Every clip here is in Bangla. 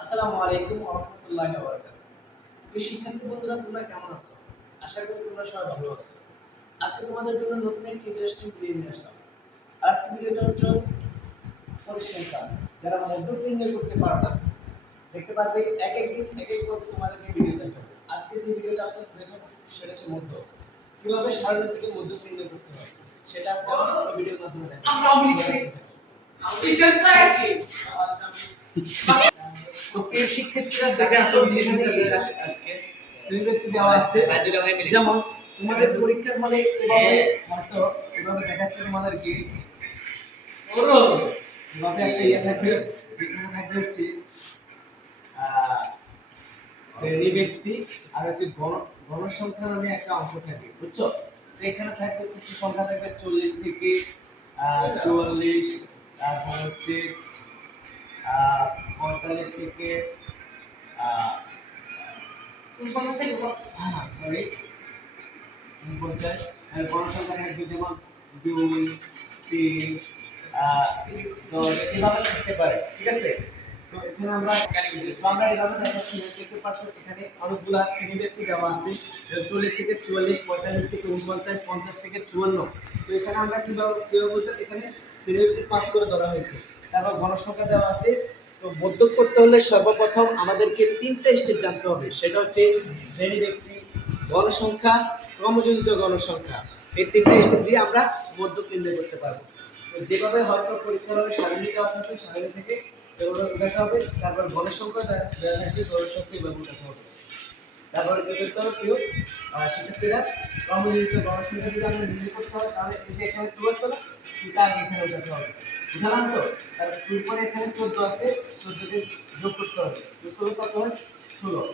আসসালামু আলাইকুম ওয়া রাহমাতুল্লাহি ওয়া বারাকাতুহু। প্রিয় শিক্ষার্থী বন্ধুরা, তোমরা কেমন আছো? আশা করি তোমরা সবাই ভালো আছো। আজকে তোমাদের জন্য নতুন একটি ইন্টারেস্টিং ভিডিও নিয়ে আসলাম। আর আজকে ভিডিওটা হচ্ছে পরিসংখ্যান, যারা মধ্যক নির্ণয় করতে পারবে না, দেখতে পারবে এক এক দিন এক এক করে তোমাদেরকে ভিডিও দেখাবো। আজকে যে ভিডিওটা আপনাদের দেখাবো সেটা হচ্ছে মধ্যক। কিভাবে সারণী থেকে মধ্যক নির্ণয় করতে হয় সেটা আজকে আমরা ভিডিওর মাধ্যমে দেখাবো। প্রিয় শিক্ষার্থীরা, দেখে আসো এখানে আজকে শ্রেণীবৃত্তি দেওয়া আছে। যেমন তোমাদের পরীক্ষার হলে এভাবে হয়তো এভাবে দেখাচ্ছে তোমাদেরকে, এভাবে একটা ইয়ে থাকবে, এখানে থাকবে হচ্ছে শ্রেণীবৃত্তি আর হচ্ছে গণসংখ্যা নামে একটা অংশ থাকে, বুঝছো? তো এখানে থাকবে কিছু সংখ্যা থাকবে 40 থেকে 44, তারপর হচ্ছে 45 থেকে 49 গণসংখ্যা থাকবে, যেমন 2, 3, 10 এভাবে থাকতে পারে, ঠিক আছে? তো এখানে আমরা এভাবে দেখাচ্ছি, দেখতে পাচ্ছ এখানে অনেকগুলা শ্রেণীবৃত্তি দেওয়া আছে, 40 থেকে 44, 45 থেকে 49, 50 থেকে 54। তো এখানে আমরা কিভাবে বলতে, এখানে শ্রেণীবৃত্তি পাস করে ধরা হয়েছে। তারপর গণসংখ্যা দেওয়া আছে। তো মধ্যক করতে হলে সর্বপ্রথম আমাদেরকে তিনটা স্টেপ জানতে হবে, সেটা হচ্ছে শ্রেণীবৃত্তি, গণসংখ্যা, ক্রমজনিত গণসংখ্যা। এই তিনটা স্টেপ দিয়ে আমরা মধ্যক নির্ণয় করতে পারবো। তো যেভাবে হয়তো পরীক্ষার হলে সারণী দেওয়া থাকে, সারণী থেকে এভাবে দেখা হবে। তারপর গণসংখ্যা দেওয়া থাকবে, গণসংখ্যা এভাবে দেখা হবে। তারপরে কি করতে হবে প্রিয় শিক্ষার্থীরা, ক্রমজনিত গণসংখ্যা যদি আমরা নির্ণয় করতে হয়, তাহলে এই যে এখানে 2 আছে না, 2টা আগে এখানে উঠাতে হবে, বুঝলাম তো? তারপর 2 পরে এখানে 14 আছে, 14 কে যোগ করতে হবে, যোগ করলে কত হয়? 16,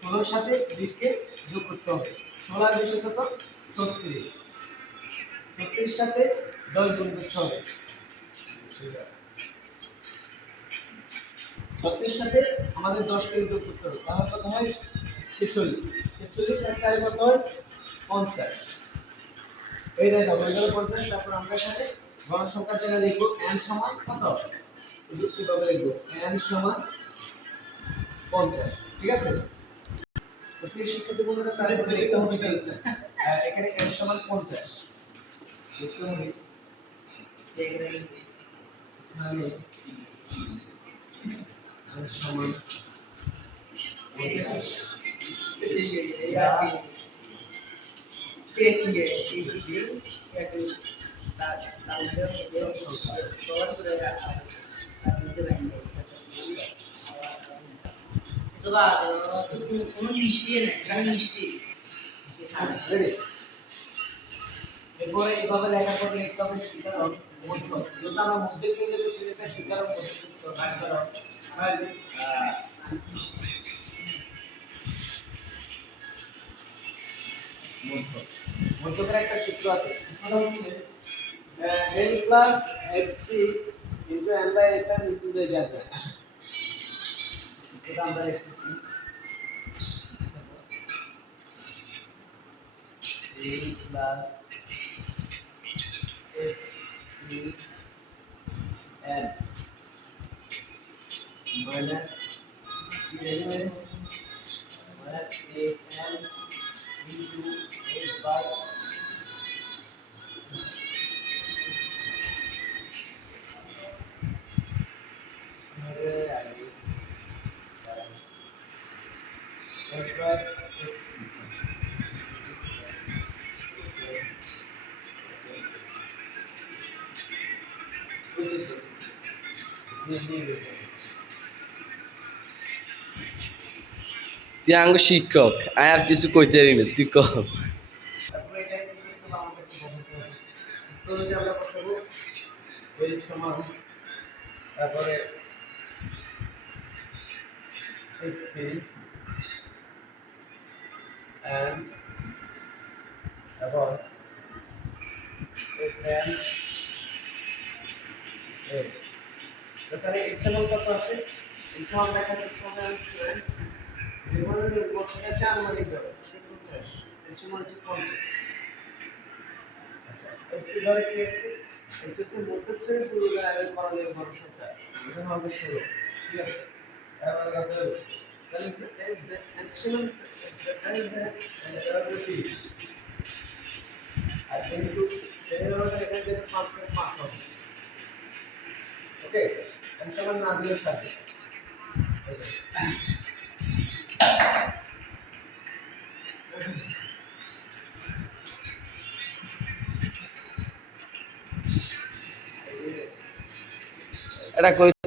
16 এর সাথে 20 কে যোগ করতে হবে, 16 আর 20 কত? 36, 36 সাথে 10 গুণ করতে হবে, 36 সাথে আমাদের 10 কে যোগ করতে হবে, তাহলে কত হয়? 46, 46 আর 4 কত হয়? 50। এই দেখো হয়ে গেল 50। তারপর আমরা এখানে গণসংখ্যার জায়গায় লিখব n সমান কত, কিভাবে লিখব, n সমান 50, ঠিক আছে? তো সেই শিক্ষার্থী বন্ধুরা, তারপরে লিখতে হবে কি, এখানে n সমান 50 লিখতে হবে। এখানে n সমান 50, এরপরে এভাবে লেখার পর লিখতে হবে স্বীকারক মধ্যক। যেহেতু আমরা মধ্যক নির্ণয় করতে যেটা স্বীকারক মধ্যক ভাগ করো মধ্যক। মধ্যকের একটা সূত্র আছে, সেটা হচ্ছে n plus fc into n by fn is to the জায়গা। এটা আমরা লিখতেছি a plus fc n minus n minus an into h by h plus তুই আঙ্গ শিক্ষক আর কিছু কইতে পারি না, তুই কম। তারপরে এটা কি করতে হবে, আমাদের কি বলতে হবে, তো যদি আমরা বসাবো h সমান, তারপরে hc and এবং fn a, এখানে h সমান কত আছে, h সমান দেখা যাচ্ছে আমাদের স্টুডেন্ট যেভাবে বসাটা 4 মানে ধরো 50, h সমান হচ্ছে 50। আচ্ছা, h ধরে কি আছে, h হচ্ছে মধ্যক শ্রেণীর পুরো করণীয় গণসংখ্যা, এটা হবে 16, ঠিক আছে? আর কিন্তু এখানে 5.5 হবে। ওকে, আমি সমান না দিলে সাথে এটা কই